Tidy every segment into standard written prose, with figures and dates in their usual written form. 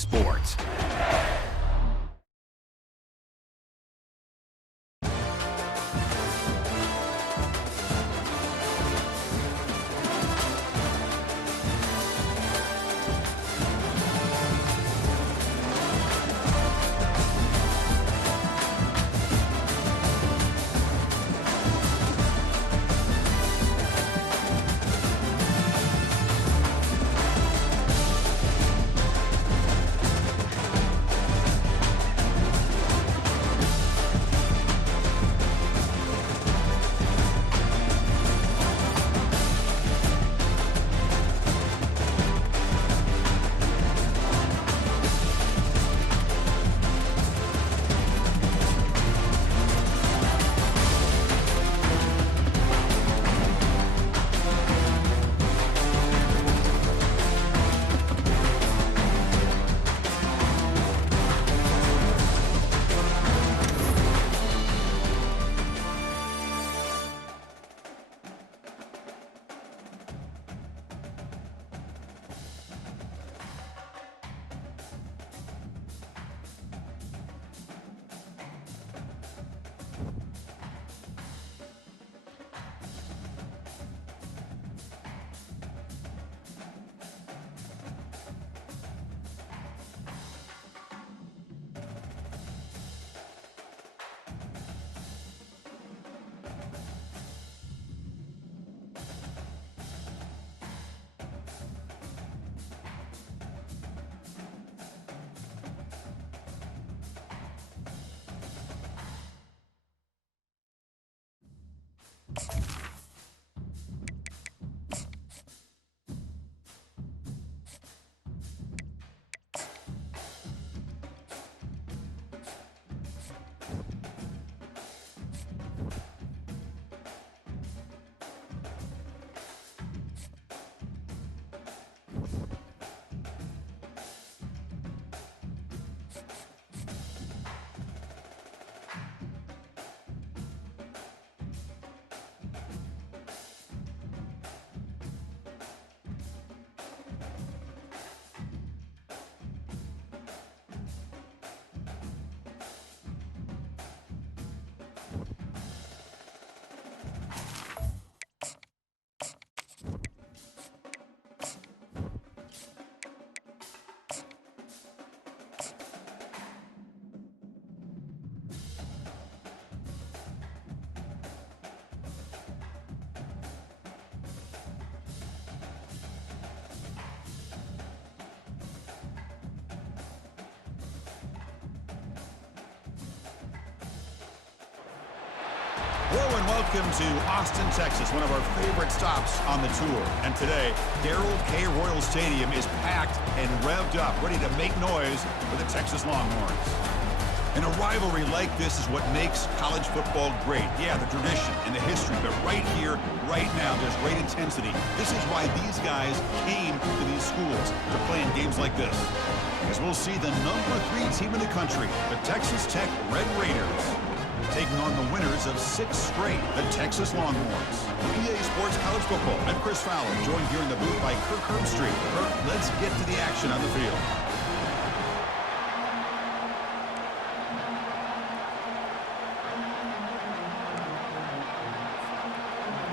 Sports. Hello and welcome to Austin, Texas, one of our favorite stops on the tour. And today, Darrell K. Royal Stadium is packed and revved up, ready to make noise for the Texas Longhorns. And a rivalry like this is what makes college football great. Yeah, the tradition and the history, but right here, right now, there's great intensity. This is why these guys came to these schools to play in games like this. As we'll see the number 3 team in the country, the Texas Tech Red Raiders, taking on the winners of 6 straight, the Texas Longhorns. For EA Sports College Football, I'm Chris Fowler, joined here in the booth by Kirk Herbstreit. Kirk, let's get to the action on the field.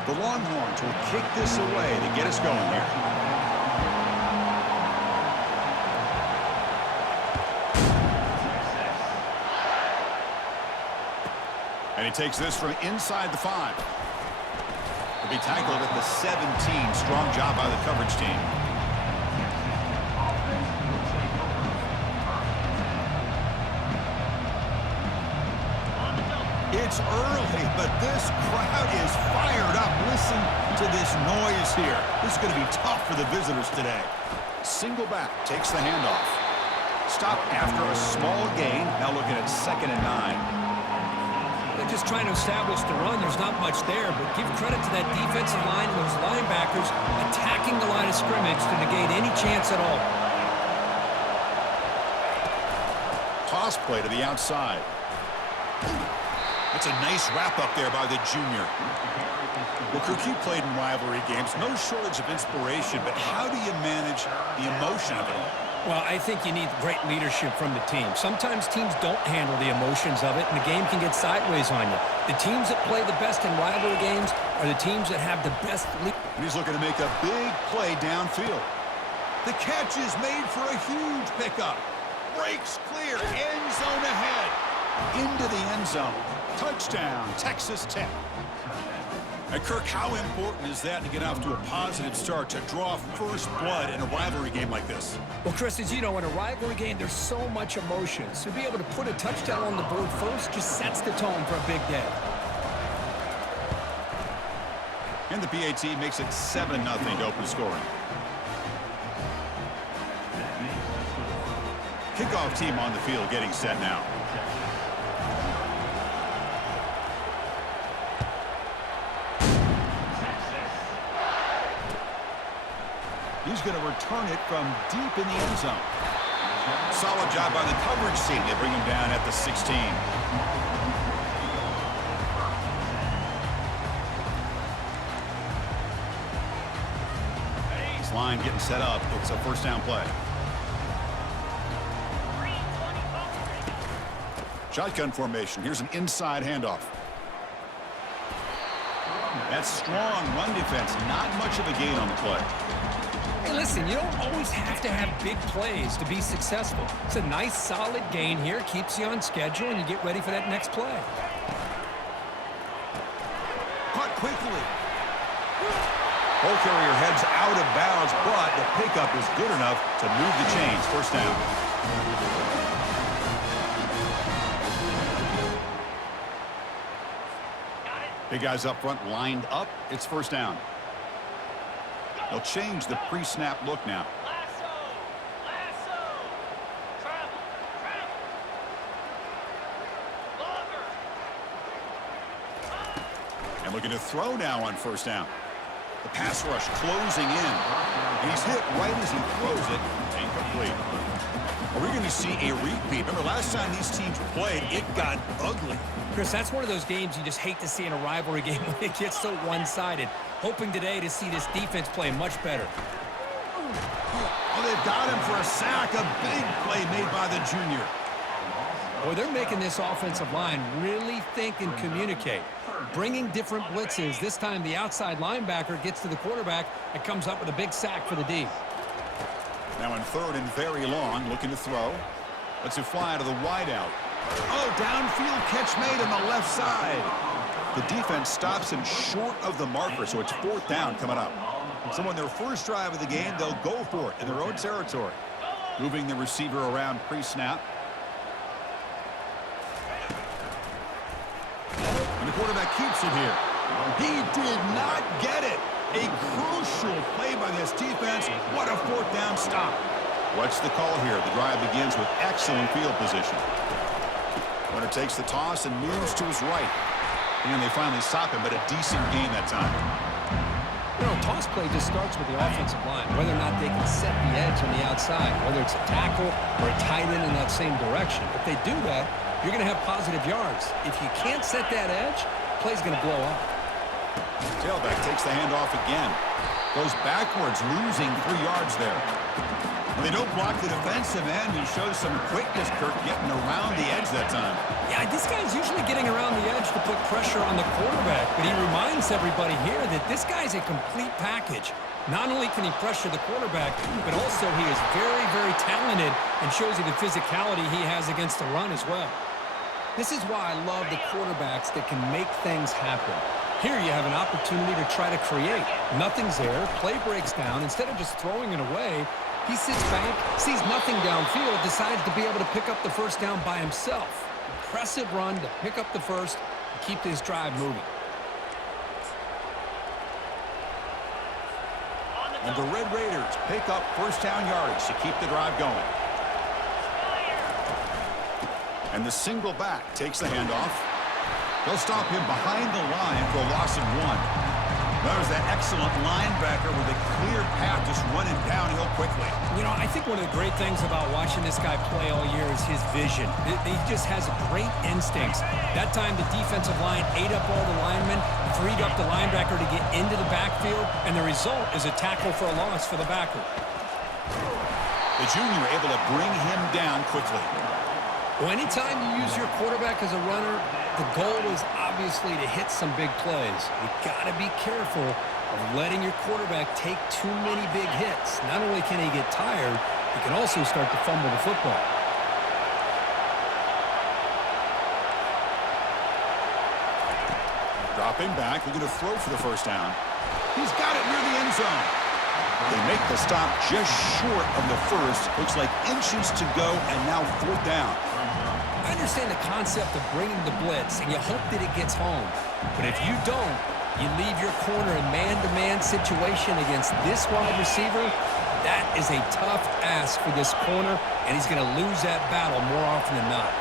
The Longhorns will kick this away to get us going here. And he takes this from inside the 5. He'll be tackled at the 17. Strong job by the coverage team. It's early, but this crowd is fired up. Listen to this noise here. This is going to be tough for the visitors today. Single back takes the handoff. Stop after a small gain. Now looking at 2nd and 9. They're just trying to establish the run. There's not much there, but give credit to that defensive line and those linebackers attacking the line of scrimmage to negate any chance at all. Toss play to the outside. That's a nice wrap up there by the junior. Well, Kirk, you played in rivalry games. No shortage of inspiration, but how do you manage the emotion of it all? Well, I think you need great leadership from the team. Sometimes teams don't handle the emotions of it, and the game can get sideways on you. The teams that play the best in rivalry games are the teams that have the best lead. And he's looking to make a big play downfield. The catch is made for a huge pickup. Breaks clear, end zone ahead. Into the end zone. Touchdown, Texas Tech. And Kirk, how important is that to get off to a positive start, to draw first blood in a rivalry game like this? Well, Chris, as you know, in a rivalry game, there's so much emotion. So to be able to put a touchdown on the board first just sets the tone for a big day. And the PAT makes it 7-0 to open scoring. Kickoff team on the field getting set now. He's going to return it from deep in the end zone. Solid job by the coverage team. They bring him down at the 16. This line getting set up. It's a first down play. Shotgun formation. Here's an inside handoff. That's strong run defense. Not much of a gain on the play. Hey, listen, you don't always have to have big plays to be successful. It's a nice, solid gain here. Keeps you on schedule, and you get ready for that next play. Caught quickly. Ball carrier heads out of bounds, but the pickup is good enough to move the chains. First down. Big guys up front lined up. It's first down. They'll change the pre-snap look now. And looking to throw now on first down. The pass rush closing in. And he's hit right as he throws it. Incomplete. Are we going to see a repeat? Remember, last time these teams played, it got ugly. Chris, that's one of those games you just hate to see in a rivalry game when it gets so one-sided. Hoping today to see this defense play much better. Oh, they've got him for a sack. A big play made by the junior. Boy, they're making this offensive line really think and communicate. Bringing different blitzes. This time the outside linebacker gets to the quarterback and comes up with a big sack for the D. Now in third and very long, looking to throw. Lets it fly out of the wideout. Oh, downfield catch made on the left side. The defense stops him short of the marker, so it's fourth down coming up. So on their first drive of the game, they'll go for it in their own territory. Moving the receiver around pre-snap. And the quarterback keeps it here. He did not get it. A crucial play by this defense. What a fourth down stop. What's the call here? The drive begins with excellent field position. Runner takes the toss and moves to his right. And they finally stop him, but a decent gain that time. You know, toss play just starts with the offensive line, whether or not they can set the edge on the outside, whether it's a tackle or a tight end in that same direction. If they do that, you're going to have positive yards. If you can't set that edge, play's going to blow up. Tailback takes the handoff again. Goes backwards, losing 3 yards there. When they don't block the defensive end, he shows some quickness, Kirk, getting around the edge that time. Yeah, this guy's usually getting around the edge to put pressure on the quarterback, but he reminds everybody here that this guy's a complete package. Not only can he pressure the quarterback, but also he is very, very talented and shows you the physicality he has against the run as well. This is why I love the quarterbacks that can make things happen. Here you have an opportunity to try to create. Nothing's there, play breaks down. Instead of just throwing it away, he sits back, sees nothing downfield, decides to be able to pick up the first down by himself. Impressive run to pick up the first and keep this drive moving. And the Red Raiders pick up first down yards to keep the drive going. And the single back takes the handoff. They'll stop him behind the line for a loss of 1. There's that excellent linebacker with a clear path just running downhill quickly. You know, I think one of the great things about watching this guy play all year is his vision. He just has great instincts. That time the defensive line ate up all the linemen, freed up the linebacker to get into the backfield, and the result is a tackle for a loss for the backer. The junior able to bring him down quickly. Well, anytime you use your quarterback as a runner, the goal is obviously to hit some big plays. You've got to be careful of letting your quarterback take too many big hits. Not only can he get tired, he can also start to fumble the football. Dropping back, looking to throw for the first down. He's got it near the end zone. They make the stop just short of the first. Looks like inches to go, and now fourth down. I understand the concept of bringing the blitz, and you hope that it gets home. But if you don't, you leave your corner in man-to-man situation against this wide receiver. That is a tough ask for this corner, and he's going to lose that battle more often than not.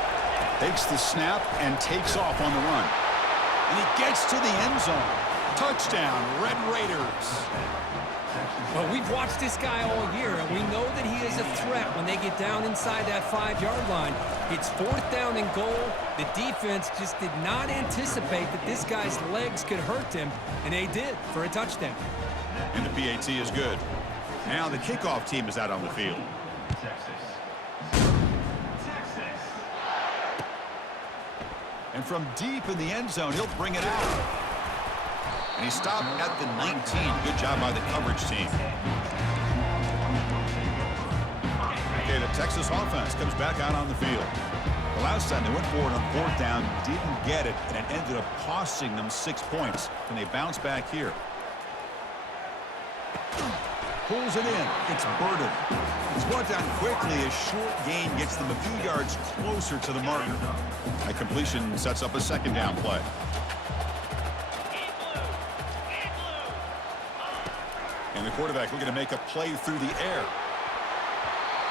Takes the snap and takes off on the run. And he gets to the end zone. Touchdown, Red Raiders. Well, we've watched this guy all year, and we know that he is a threat when they get down inside that 5-yard line. It's fourth down and goal. The defense just did not anticipate that this guy's legs could hurt him, and they did for a touchdown. And the PAT is good. Now the kickoff team is out on the field. And from deep in the end zone, he'll bring it out. And he stopped at the 19. Good job by the coverage team. Okay, the Texas offense comes back out on the field. The last time they went forward on fourth down, didn't get it, and it ended up costing them 6 points. Can they bounce back here? Pulls it in. It's Burden. He's brought down quickly. A short gain gets them a few yards closer to the marker. A completion sets up a second down play. And the quarterback looking to make a play through the air.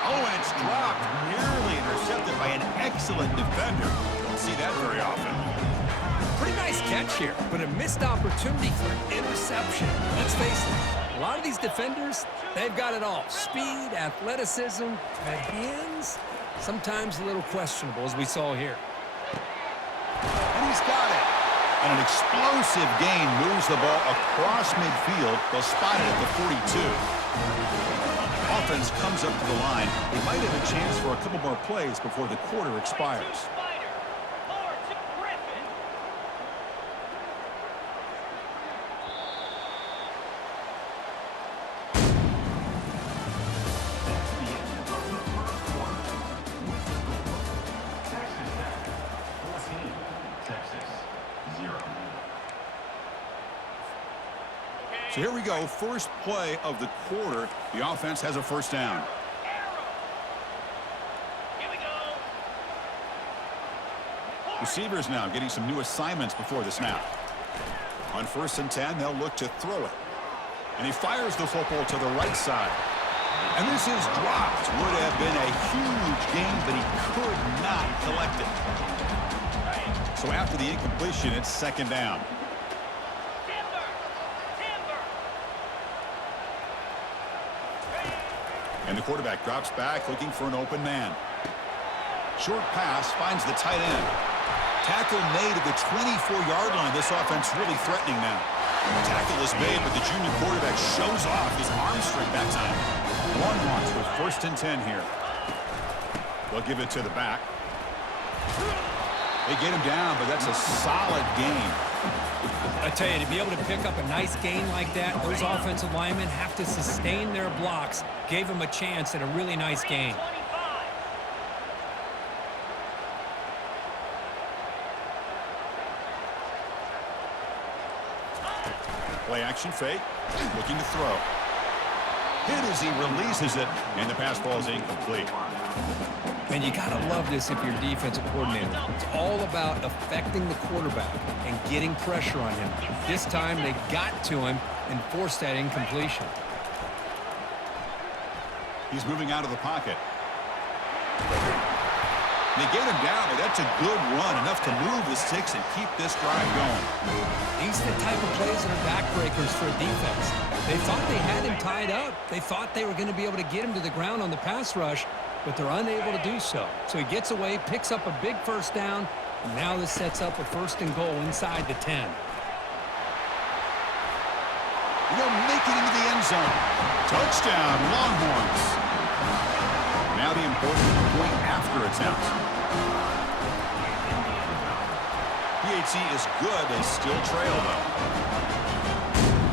Oh, and it's dropped. Nearly intercepted by an excellent defender. Don't see that very often. Pretty nice catch here, but a missed opportunity for an interception. Let's face it, a lot of these defenders, they've got it all. Speed, athleticism, but hands, sometimes a little questionable, as we saw here. And he's got it. And an explosive gain moves the ball across midfield. They'll spot it at the 42. Offense comes up to the line. They might have a chance for a couple more plays before the quarter expires. So here we go, first play of the quarter. The offense has a first down. Here we go. Receivers now getting some new assignments before the snap. On 1st and 10, they'll look to throw it. And he fires the football to the right side. And this is dropped. Would have been a huge gain, but he could not collect it. So after the incompletion, it's second down. And the quarterback drops back, looking for an open man. Short pass finds the tight end. Tackle made at the 24-yard line. This offense really threatening now. Tackle is made, but the junior quarterback shows off his arm strength that time. Longhorns with 1st and 10 here. They'll give it to the back. They get him down, but that's a solid gain. I tell you, to be able to pick up a nice gain like that, those offensive linemen have to sustain their blocks. Gave him a chance at a really nice gain. Play action fake, looking to throw. Hit as he releases it, and the pass ball is incomplete. And you got to love this if you're a defensive coordinator. It's all about affecting the quarterback and getting pressure on him. This time they got to him and forced that incompletion. He's moving out of the pocket. They get him down, but that's a good run, enough to move the sticks and keep this drive going. These are the type of plays that are backbreakers for a defense. They thought they had him tied up. They thought they were going to be able to get him to the ground on the pass rush, but they're unable to do so. So he gets away, picks up a big first down, and now this sets up a 1st and goal inside the 10. They'll make it into the end zone. Touchdown, Longhorns. Now the important point after attempt. PHC is good. They still trail, though.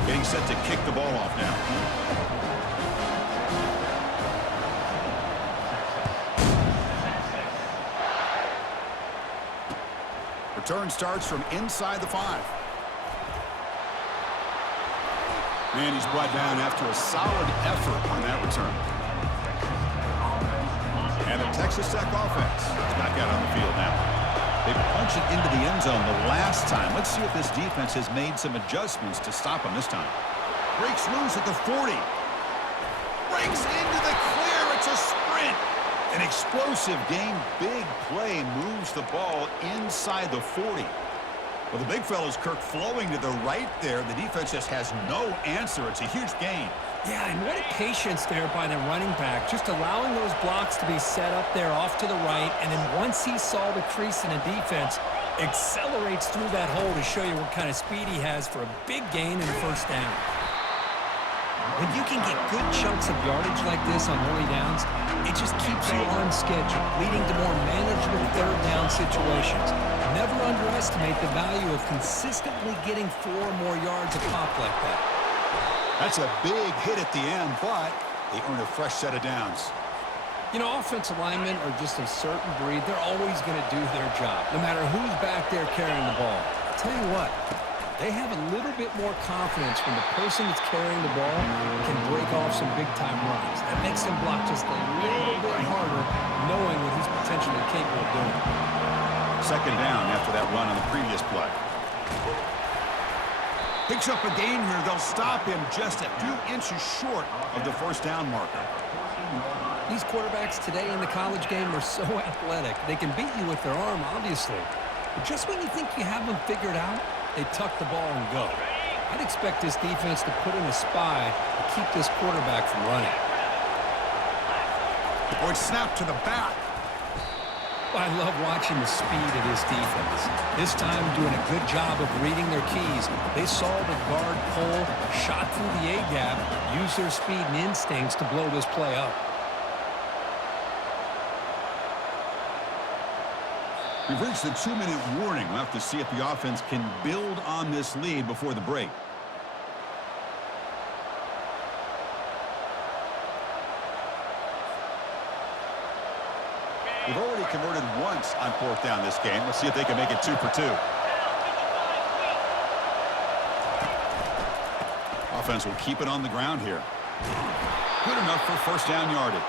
Getting set to kick the ball off now. Return starts from inside the 5. And he's brought down after a solid effort on that return. And the Texas Tech offense is back out on the field now. They punched it into the end zone the last time. Let's see if this defense has made some adjustments to stop them this time. Breaks loose at the 40. Breaks into the clear. It's a sprint. An explosive game. Big play moves the ball inside the 40. Well, the big fella's Kirk flowing to the right there. The defense just has no answer. It's a huge gain. Yeah, and what a patience there by the running back, just allowing those blocks to be set up there off to the right, and then once he saw the crease in the defense, accelerates through that hole to show you what kind of speed he has for a big gain and a first down. When you can get good chunks of yardage like this on early downs, it just keeps you on schedule, leading to more manageable third down situations. Never underestimate the value of consistently getting 4 or more yards a pop like that. That's a big hit at the end, but they earn a fresh set of downs. You know, offensive linemen are just a certain breed. They're always going to do their job, no matter who's back there carrying the ball. I'll tell you what, they have a little bit more confidence when the person that's carrying the ball can break off some big-time runs. That makes them block just a little bit harder, knowing what he's potentially capable of doing. Second down after that run on the previous play. Picks up a gain here. They'll stop him just a few inches short of the first down marker. These quarterbacks today in the college game are so athletic. They can beat you with their arm, obviously. But just when you think you have them figured out, they tuck the ball and go. I'd expect this defense to put in a spy to keep this quarterback from running. Or it's snapped to the back. I love watching the speed of this defense. This time doing a good job of reading their keys. They saw the guard pull, shot through the A-gap, used their speed and instincts to blow this play up. We've reached the 2-minute warning. We'll have to see if the offense can build on this lead before the break. They've already converted once on 4th down this game. Let's see if they can make it 2 for 2. Offense will keep it on the ground here. Good enough for first down yardage.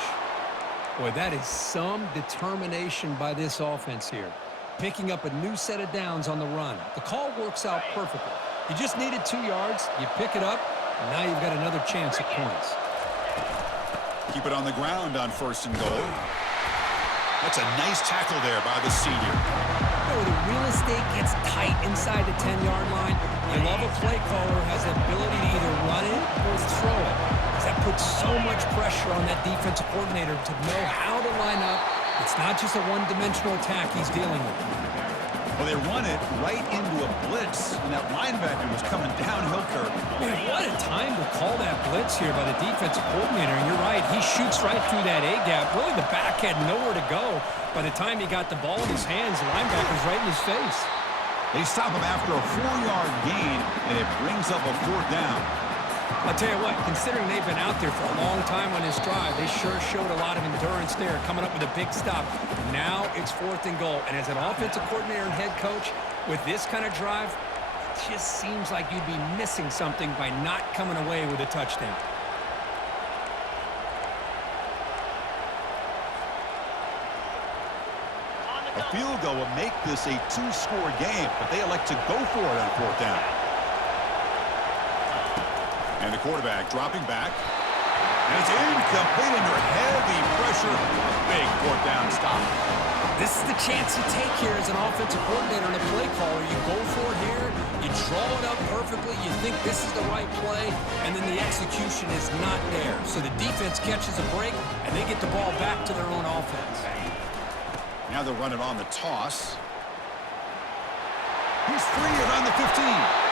Boy, that is some determination by this offense here. Picking up a new set of downs on the run. The call works out perfectly. You just needed 2 yards. You pick it up, and now you've got another chance at points. Keep it on the ground on 1st and goal. That's a nice tackle there by the senior. You know, the real estate gets tight inside the 10-yard line. You love a play caller who has the ability to either run it or throw it. Because that puts so much pressure on that defensive coordinator to know how to line up. It's not just a one-dimensional attack he's dealing with. Well, they run it right into a blitz, and that linebacker was coming downhill, Kirk. Man, what a time to call that blitz here by the defensive coordinator. And you're right, he shoots right through that A-gap. Really, the back had nowhere to go. By the time he got the ball in his hands, the linebacker's right in his face. They stop him after a 4-yard gain, and it brings up a 4th down. I'll tell you what, considering they've been out there for a long time on this drive, they sure showed a lot of endurance there, coming up with a big stop. Now it's 4th and goal. And as an offensive coordinator and head coach, with this kind of drive, it just seems like you'd be missing something by not coming away with a touchdown. A field goal will make this a 2-score game, but they elect to go for it on 4th down. And the quarterback dropping back. And it's incomplete under heavy pressure. A big 4th down stop. This is the chance you take here as an offensive coordinator and a play caller. You go for it here. You draw it up perfectly. You think this is the right play. And then the execution is not there. So the defense catches a break, and they get the ball back to their own offense. Now they'll run it on the toss. He's free around the 15.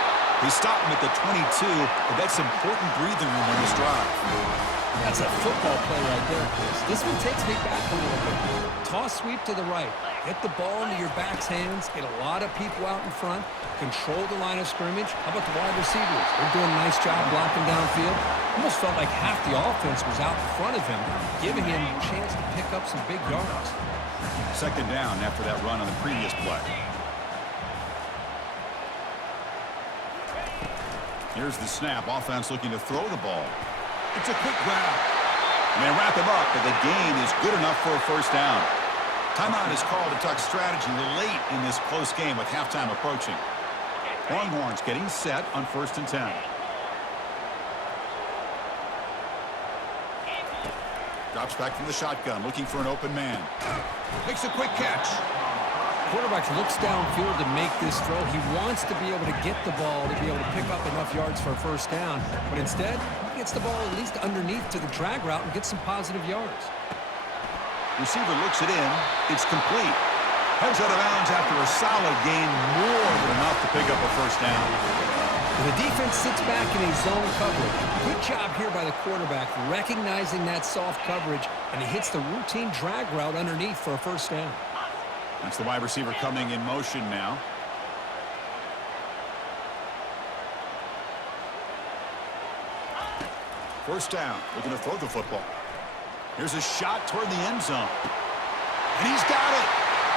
They stop him at the 22, but that's important breathing room on this drive. That's a football play right there, Chris. This one takes me back a little bit. Toss sweep to the right. Get the ball into your back's hands. Get a lot of people out in front. Control the line of scrimmage. How about the wide receivers? They're doing a nice job blocking downfield. Almost felt like half the offense was out in front of him, giving him a chance to pick up some big yards. Second down after that run on the previous play. Here's the snap. Offense looking to throw the ball. It's a quick grab. And they wrap him up, but the gain is good enough for a first down. Timeout is called to talk strategy late in this close game with halftime approaching. Longhorns getting set on 1st and 10. Drops back from the shotgun, looking for an open man. Makes a quick catch. Quarterback looks downfield to make this throw. He wants to be able to get the ball to be able to pick up enough yards for a first down. But instead, he gets the ball at least underneath to the drag route and gets some positive yards. Receiver looks it in. It's complete. Heads out of bounds after a solid gain, more than enough to pick up a first down. The defense sits back in a zone coverage. Good job here by the quarterback, recognizing that soft coverage, and he hits the routine drag route underneath for a first down. That's the wide receiver coming in motion now. First down. Looking to throw the football. Here's a shot toward the end zone. And he's got it.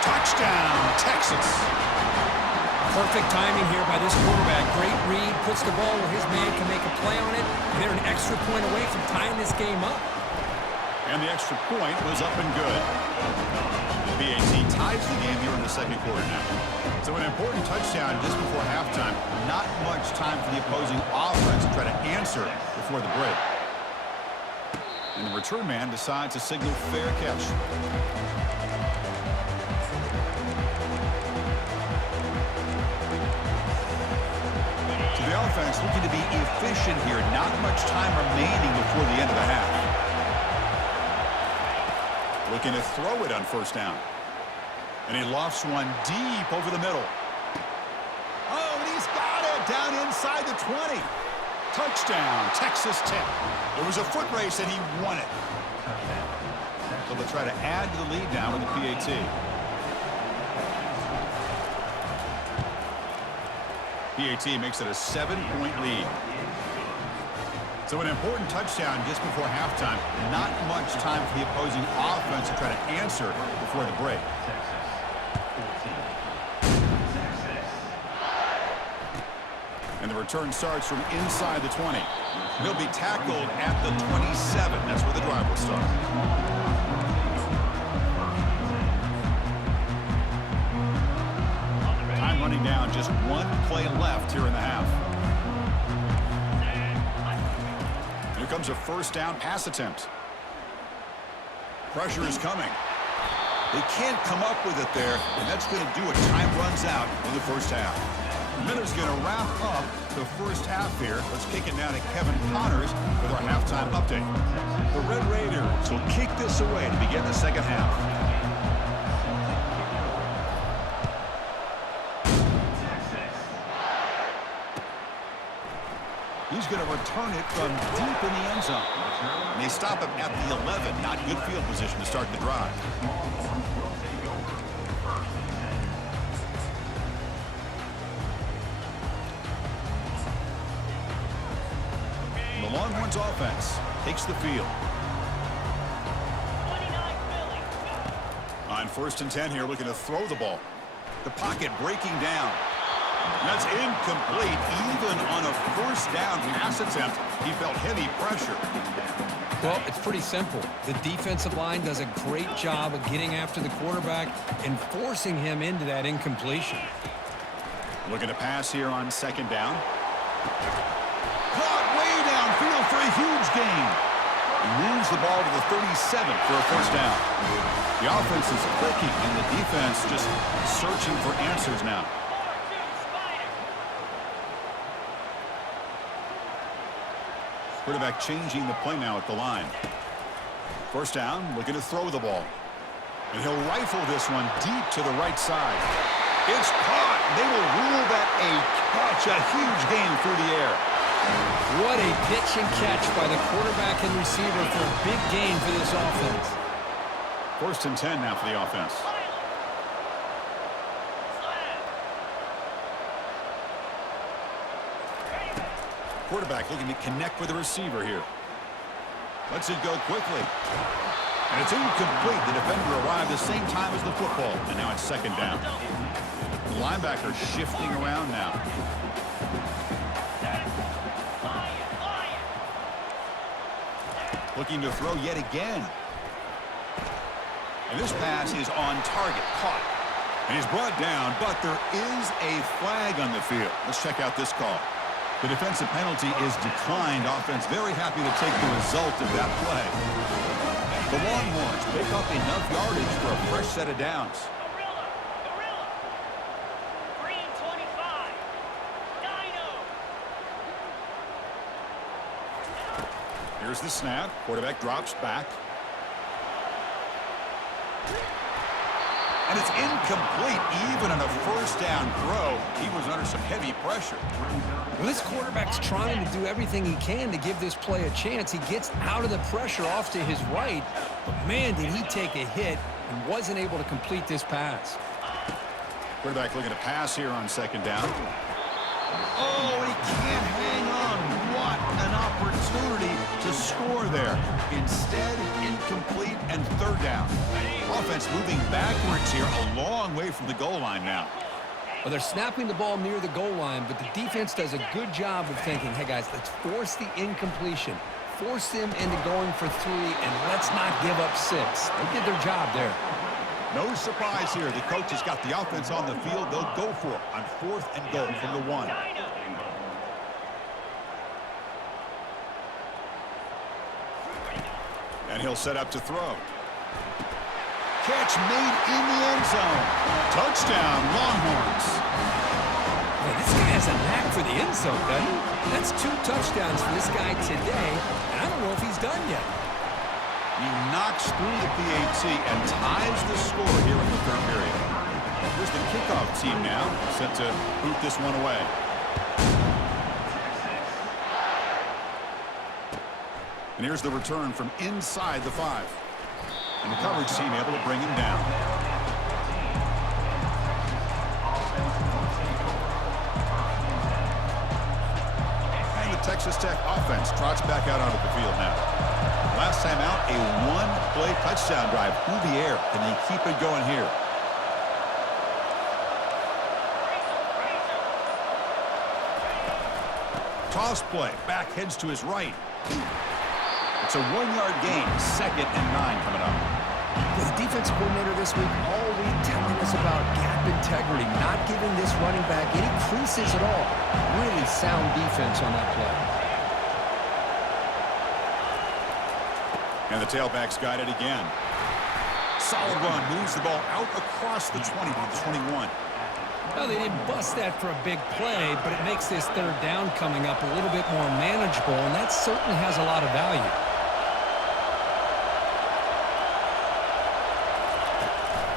Touchdown, Texas. Perfect timing here by this quarterback. Great read. Puts the ball where his man can make a play on it. And they're an extra point away from tying this game up. And the extra point was up and good. BAT ties the game here in the second quarter now. So an important touchdown just before halftime. Not much time for the opposing offense to try to answer before the break. And the return man decides to signal fair catch. So the offense looking to be efficient here. Not much time remaining before the end of the half. Looking to throw it on first down. And he lofts one deep over the middle. Oh, and he's got it down inside the 20. Touchdown, Texas Tech. It was a foot race and he won it. So they'll try to add to the lead now with the PAT. PAT makes it a 7-point lead. So an important touchdown just before halftime. Not much time for the opposing offense to try to answer before the break. And the return starts from inside the 20. He'll be tackled at the 27. That's where the drive will start. Time running down. Just one play left here in the half. Here comes a first down pass attempt. Pressure is coming. They can't come up with it there, and that's going to do it. Time runs out in the first half. Miller's going to wrap up the first half here. Let's kick it now to Kevin Connors with our halftime update. The Red Raiders will kick this away to begin the second half. He's going to return it from deep in the end zone. And they stop him at the 11. Not good field position to start the drive. The Longhorns offense takes the field. On 1st and 10 here, looking to throw the ball. The pocket breaking down. And that's incomplete. Even on a first down pass attempt, he felt heavy pressure. Well, it's pretty simple. The defensive line does a great job of getting after the quarterback and forcing him into that incompletion. Looking to pass here on second down. Caught way downfield for a huge gain. He moves the ball to the 37 for a first down. The offense is clicking and the defense just searching for answers now. Quarterback changing the play now at the line. First down, looking to throw the ball. And he'll rifle this one deep to the right side. It's caught. They will rule that a catch, a huge gain through the air. What a pitch and catch by the quarterback and receiver for a big gain for this offense. 1st and 10 now for the offense. Quarterback looking to connect with the receiver here. Lets it go quickly. And it's incomplete. The defender arrived the same time as the football. And now it's 2nd down. The linebacker shifting around now. Looking to throw yet again. And this pass is on target. Caught. And he's brought down, but there is a flag on the field. Let's check out this call. The defensive penalty is declined. Offense very happy to take the result of that play. The Longhorns pick up enough yardage for a fresh set of downs. Gorilla. Green 25. Dino. Here's the snap. Quarterback drops back. And it's incomplete. Even on a 1st down throw, he was under some heavy pressure. Well, this quarterback's trying to do everything he can to give this play a chance. He gets out of the pressure off to his right, but man, did he take a hit and wasn't able to complete this pass. Quarterback looking to pass here on 2nd down. Oh, he can't hang on. What an opportunity to score there. Instead, incomplete and 3rd down. Offense moving backwards here, a long way from the goal line now. Well, they're snapping the ball near the goal line, but the defense does a good job of thinking, hey, guys, let's force the incompletion. Force them into going for 3, and let's not give up 6. They did their job there. No surprise here. The coach has got the offense on the field. They'll go for it on 4th and goal from the 1. And he'll set up to throw. Catch made in the end zone. Touchdown, Longhorns. Well, this guy has a knack for the end zone, doesn't he? That's 2 touchdowns for this guy today, and I don't know if he's done yet. He knocks through the PAT and ties the score here in the 3rd period. Here's the kickoff team now, set to boot this one away. And here's the return from inside the 5. And the coverage team able to bring him down. And the Texas Tech offense trots back out onto the field now. Last time out, a 1-play touchdown drive through the air. Can they keep it going here? Toss play. Back heads to his right. It's a 1-yard gain. 2nd and 9 coming up. The defensive coordinator this week all week telling us about gap integrity, not giving this running back any creases at all. Really sound defense on that play. And the tailback's got it again. Solid run. Moves the ball out across the 20 to the 21. Well, they didn't bust that for a big play, but it makes this 3rd down coming up a little bit more manageable, and that certainly has a lot of value.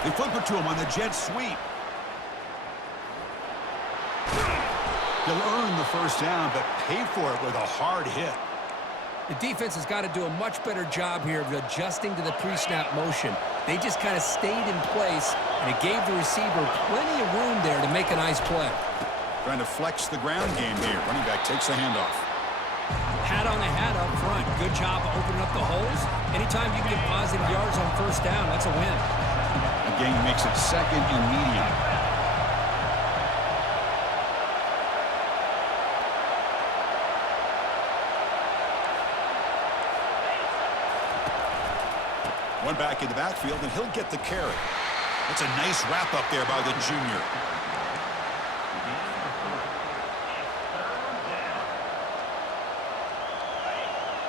They flip it to him on the jet sweep. He'll earn the 1st down, but pay for it with a hard hit. The defense has got to do a much better job here of adjusting to the pre-snap motion. They just kind of stayed in place, and it gave the receiver plenty of room there to make a nice play. Trying to flex the ground game here. Running back takes the handoff. Hat on the hat up front. Good job of opening up the holes. Anytime you get positive yards on 1st down, that's a win. Again, makes it 2nd and medium. One back in the backfield, and he'll get the carry. That's a nice wrap up there by the junior.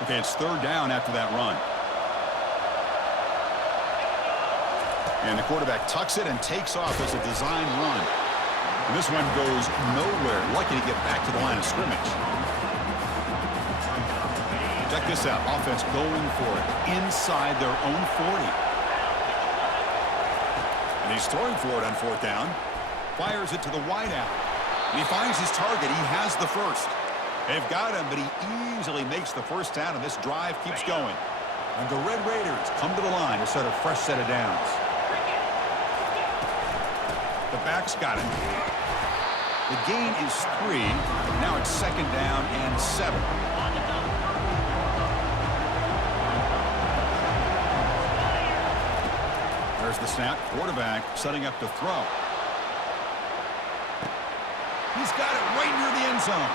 Okay, it's 3rd down after that run. And the quarterback tucks it and takes off as a design run. And this one goes nowhere. Lucky to get back to the line of scrimmage. Check this out. Offense going for it inside their own 40. And he's throwing for it on 4th down. Fires it to the wideout. And he finds his target. He has the 1st. They've got him, but he easily makes the first down, and this drive keeps going. And the Red Raiders come to the line to start a fresh set of downs. The back's got it. The gain is 3. Now it's 2nd down and 7. There's the snap. Quarterback setting up to throw. He's got it right near the end zone.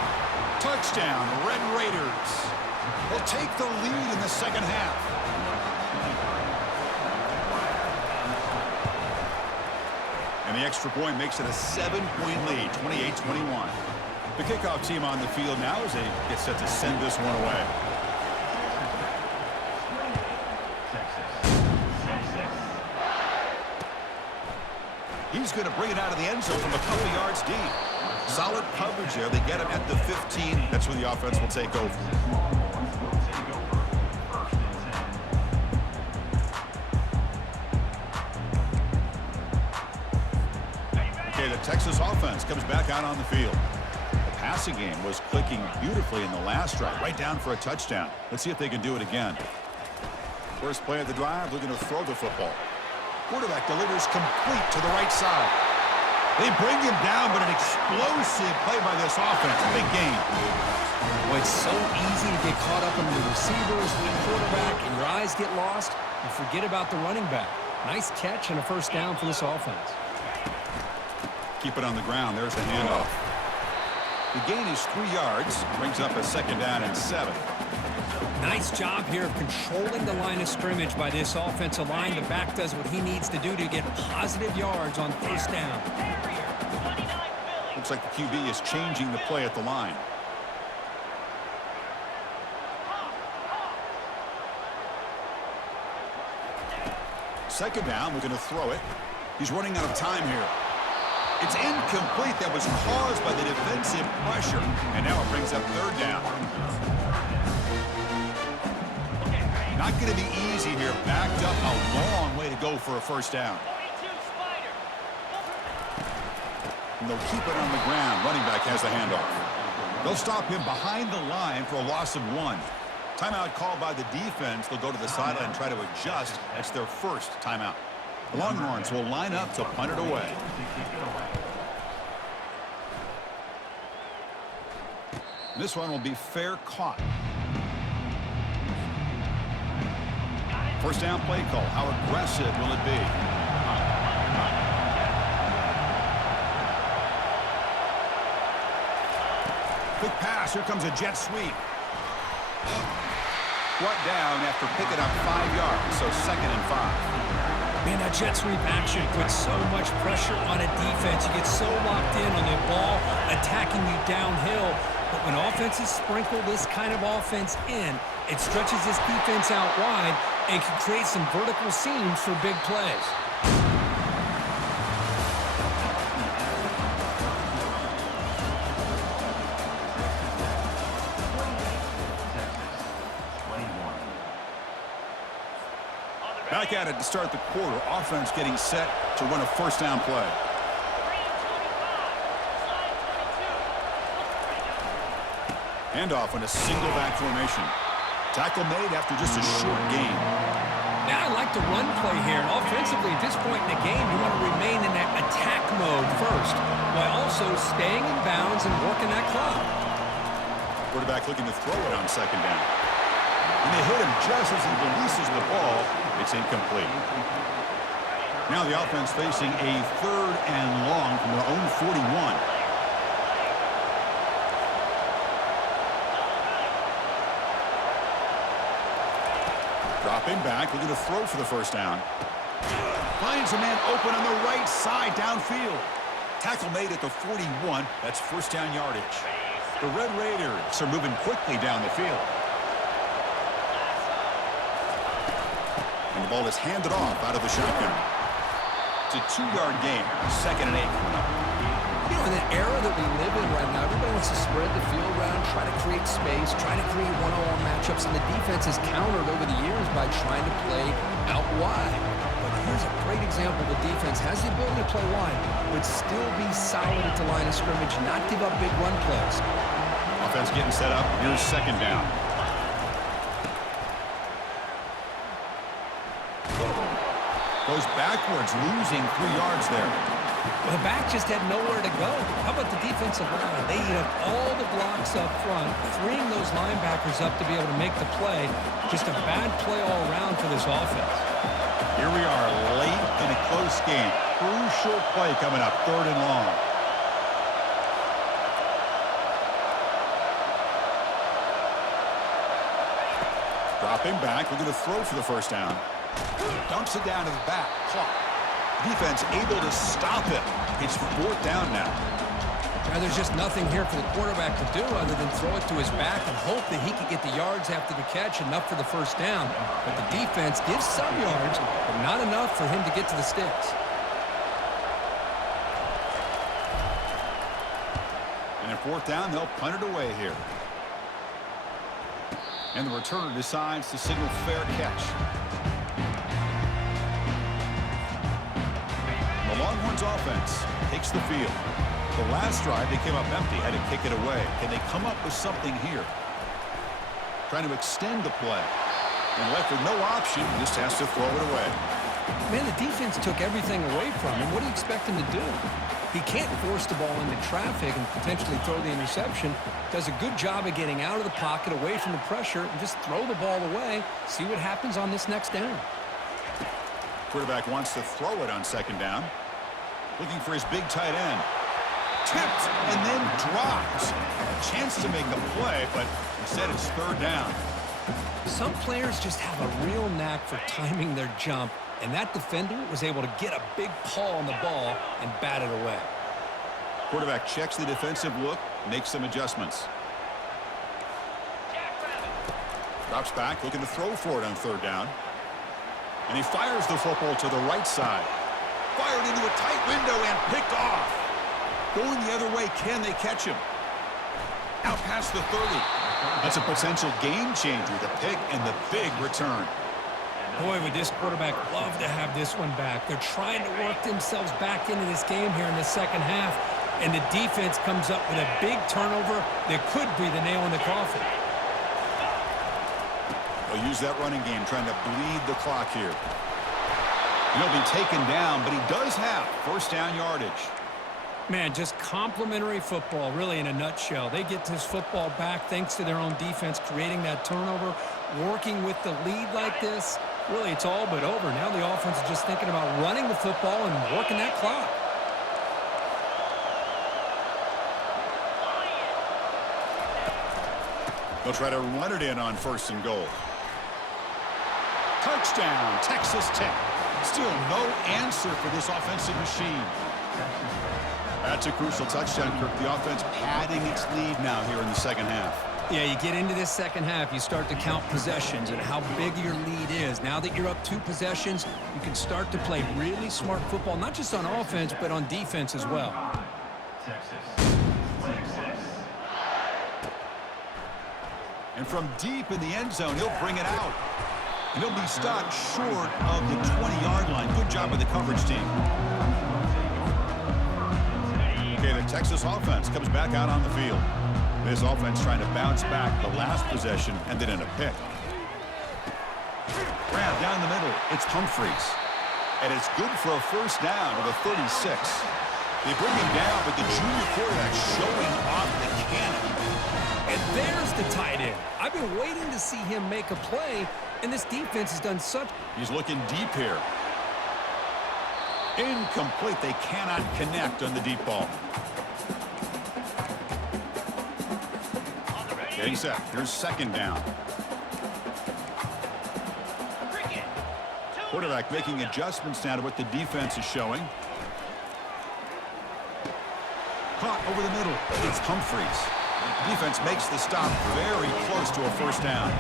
Touchdown, Red Raiders. They'll take the lead in the second half. And the extra point makes it a 7-point lead, 28-21. The kickoff team on the field now as they get set to send this one away. He's going to bring it out of the end zone from a couple yards deep. Solid coverage there. They get him at the 15. That's where the offense will take over. Okay, the Texas offense comes back out on the field. The passing game was clicking beautifully in the last drive, right down for a touchdown. Let's see if they can do it again. First play of the drive, looking to throw the football. Quarterback delivers complete to the right side. They bring him down, but an explosive play by this offense. Big game. Boy, it's so easy to get caught up in the receivers, the quarterback, and your eyes get lost. You forget about the running back. Nice catch and a first down for this offense. Keep it on the ground. There's the handoff. The gain is 3 yards. Brings up a 2nd down and 7. Nice job here of controlling the line of scrimmage by this offensive line. The back does what he needs to do to get positive yards on first down. Looks like the QB is changing the play at the line. Second down, we're going to throw it. He's running out of time here. It's incomplete. That was caused by the defensive pressure. And now it brings up 3rd down. Not going to be easy here. Backed up a long way to go for a first down. And they'll keep it on the ground. Running back has the handoff. They'll stop him behind the line for a loss of 1. Timeout called by the defense. They'll go to the sideline and try to adjust. That's their first timeout. The Longhorns will line up to punt it away. This one will be fair caught. First down play call. How aggressive will it be? Quick pass. Here comes a jet sweep. Brought down after picking up 5 yards, so 2nd and 5. Man, that jet sweep action puts so much pressure on a defense. You get so locked in on the ball attacking you downhill. But when offenses sprinkle this kind of offense in, it stretches this defense out wide and can create some vertical seams for big plays. Back at it to start the quarter. Offense getting set to run a first down play. Handoff in a single back formation. Tackle made after just a short gain. Now I like the run play here. And offensively, at this point in the game, you want to remain in that attack mode first, while also staying in bounds and working that clock. Quarterback looking to throw it on 2nd down. And they hit him just as he releases the ball. It's incomplete. Now the offense facing a 3rd and long from their own 41. Dropping back, looking to throw for the first down. Finds a man open on the right side downfield. Tackle made at the 41. That's first down yardage. The Red Raiders are moving quickly down the field. And the ball is handed off out of the shotgun. It's a 2-yard gain. 2nd and 8 coming up. You know, in the era that we live in right now, everybody wants to spread the field around, try to create space, try to create one-on-one matchups, and the defense has countered over the years by trying to play out wide. But here's a great example. The defense has the ability to play wide, but still be solid at the line of scrimmage, not give up big run plays. Defense getting set up. Here's second down. Goes backwards, losing 3 yards there. Well, the back just had nowhere to go. How about the defensive line? They eat up all the blocks up front, freeing those linebackers up to be able to make the play. Just a bad play all around for this offense. Here we are late in a close game. Crucial play coming up, 3rd and long. Dropping back, looking to throw for the first down. Dumps it down to the back. Clock. Defense able to stop him. It's 4th down now. Now, there's just nothing here for the quarterback to do other than throw it to his back and hope that he could get the yards after the catch, enough for the first down. But the defense gives some yards, but not enough for him to get to the sticks. And at 4th down, they'll punt it away here. And the returner decides to signal fair catch. The Longhorns offense takes the field. The last drive, they came up empty, had to kick it away. Can they come up with something here? Trying to extend the play. And left with no option, just has to throw it away. Man, the defense took everything away from him. What do you expect him to do? He can't force the ball into traffic and potentially throw the interception. Does a good job of getting out of the pocket, away from the pressure, and just throw the ball away. See what happens on this next down. Quarterback wants to throw it on second down. Looking for his big tight end. Tipped and then dropped. A chance to make a play, but instead it's 3rd down. Some players just have a real knack for timing their jump, and that defender was able to get a big paw on the ball and bat it away. Quarterback checks the defensive look, makes some adjustments. Drops back, looking to throw for it on 3rd down. And he fires the football to the right side. Fired into a tight window and picked off. Going the other way, can they catch him? Out past the 30. That's a potential game changer, the pick and the big return. Boy, would this quarterback love to have this one back. They're trying to work themselves back into this game here in the second half, and the defense comes up with a big turnover that could be the nail in the coffin. They'll use that running game, trying to bleed the clock here. And he'll be taken down, but he does have 1st down yardage. Man, just complimentary football, really, in a nutshell. They get this football back thanks to their own defense, creating that turnover, working with the lead like this. Really, it's all but over. Now the offense is just thinking about running the football and working that clock. They'll try to run it in on 1st and goal. Touchdown, Texas Tech. Still no answer for this offensive machine. That's a crucial touchdown, Kirk. The offense padding its lead now here in the second half. Yeah, you get into this second half, you start to count possessions and how big your lead is. Now that you're up 2 possessions, you can start to play really smart football, not just on offense, but on defense as well. And from deep in the end zone, he'll bring it out. And he'll be stopped short of the 20-yard line. Good job by the coverage team. Okay, the Texas offense comes back out on the field. This offense trying to bounce back the last possession and then in a pick. Grab down the middle. It's Humphreys. And it's good for a 1st down to the 36. They bring him down, but the junior quarterback showing off the cannon. And there's the tight end. I've been waiting to see him make a play, and this defense has done such... He's looking deep here. Incomplete. They cannot connect on the deep ball. Getting set. Here's 2nd down. Quarterback making adjustments now to what the defense is showing. Caught over the middle. It's Humphreys. Defense makes the stop very close to a 1st down.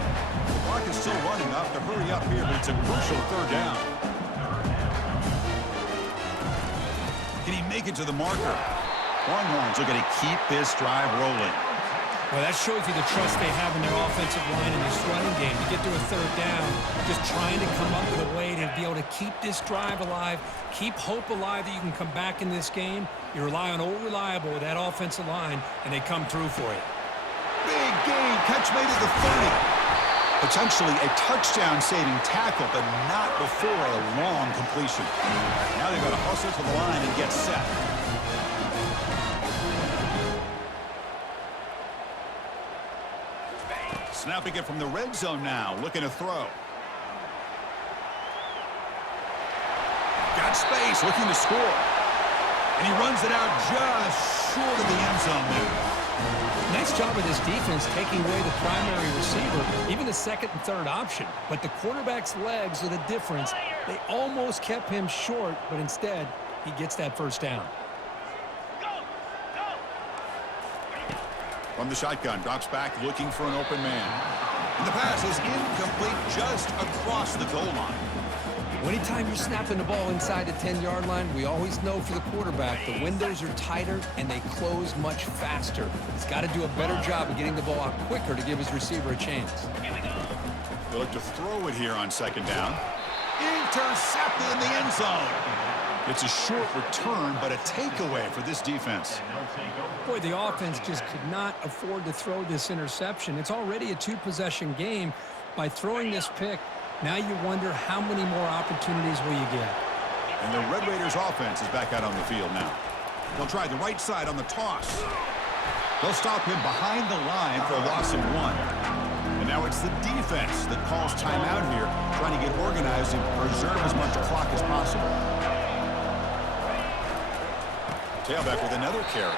The clock is still running. Off to hurry up here, but it's a crucial 3rd down. Can he make it to the marker? Longhorns are going to keep this drive rolling. Well, that shows you the trust they have in their offensive line in this running game. To get to a 3rd down, just trying to come up with a way to be able to keep this drive alive, keep hope alive that you can come back in this game. You rely on Old Reliable with that offensive line, and they come through for you. Big gain. Catch made at the 30. Potentially a touchdown-saving tackle, but not before a long completion. Now they've got to hustle to the line and get set. Snapping it from the red zone now, looking to throw. Got space, looking to score. And he runs it out just short of the end zone there. Nice job of this defense taking away the primary receiver, even the second and third option. But the quarterback's legs are the difference. They almost kept him short, but instead, he gets that first down. From the shotgun, drops back, looking for an open man. And the pass is incomplete just across the goal line. Anytime you're snapping the ball inside the 10-yard line, we always know for the quarterback, the windows are tighter and they close much faster. He's got to do a better job of getting the ball out quicker to give his receiver a chance. They look to throw it here on second down. Intercepted in the end zone. It's a short return, but a takeaway for this defense. Boy, the offense just could not afford to throw this interception. It's already a two-possession game. By throwing this pick, now you wonder how many more opportunities will you get. And the Red Raiders offense is back out on the field now. They'll try the right side on the toss. They'll stop him behind the line for a loss of 1. And now it's the defense that calls timeout here, trying to get organized and preserve as much clock as possible. Tailback with another carry.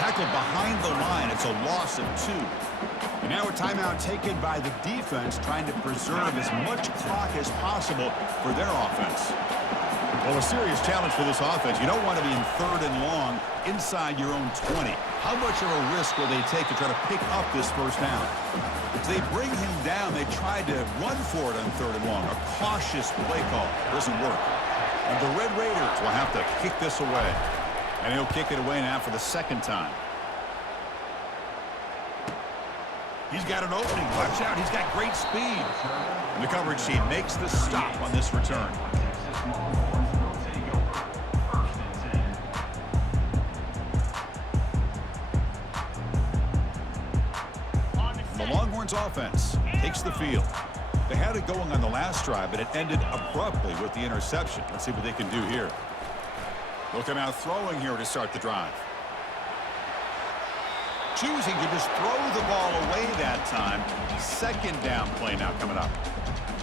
Tackled behind the line. It's a loss of 2. And now a timeout taken by the defense, trying to preserve as much clock as possible for their offense. Well, a serious challenge for this offense. You don't want to be in 3rd and long inside your own 20. How much of a risk will they take to try to pick up this first down? If they bring him down, they tried to run for it on 3rd and long. A cautious play call doesn't work. And the Red Raiders will have to kick this away. And he'll kick it away now for the second time. He's got an opening. Watch out. He's got great speed. And the coverage team makes the stop on this return. The Longhorns offense takes the field. They had it going on the last drive, but it ended abruptly with the interception. Let's see what they can do here. They'll come out throwing here to start the drive. Choosing to just throw the ball away that time. Second down play now coming up.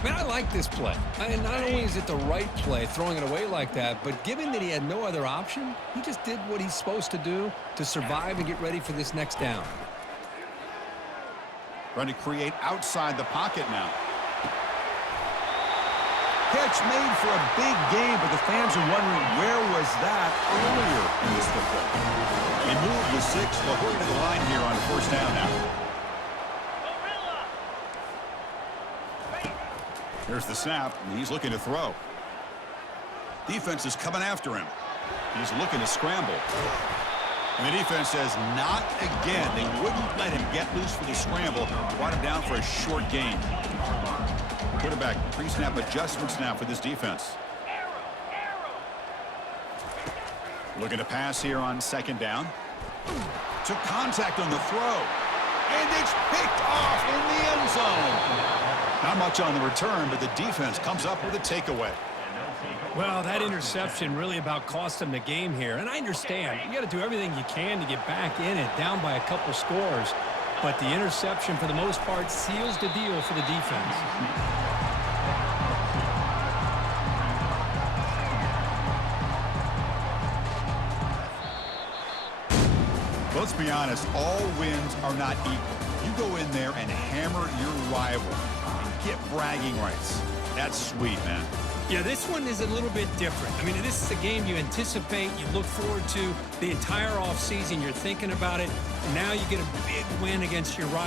Man, I like this play. And not only is it the right play, throwing it away like that, but given that he had no other option, he just did what he's supposed to do to survive and get ready for this next down. Trying to create outside the pocket now. Catch made for a big game, but the fans are wondering where was that earlier in this football. They move the 6. They'll hurry to the line here on first down now. Here's the snap, and he's looking to throw. Defense is coming after him. He's looking to scramble. And the defense says, not again. They wouldn't let him get loose for the scramble. Brought him down for a short gain. Quarterback pre-snap adjustments now for this defense. Looking to pass here on second down. Took contact on the throw. And it's picked off in the end zone. Not much on the return, but the defense comes up with a takeaway. Well, that interception really about cost them the game here. And I understand. You got to do everything you can to get back in it, down by a couple scores. But the interception, for the most part, seals the deal for the defense. Let's be honest, all wins are not equal. You go in there and hammer your rival and get bragging rights. That's sweet, man. Yeah, this one is a little bit different. I mean, this is a game you anticipate, you look forward to the entire offseason. You're thinking about it. Now you get a big win against your rival.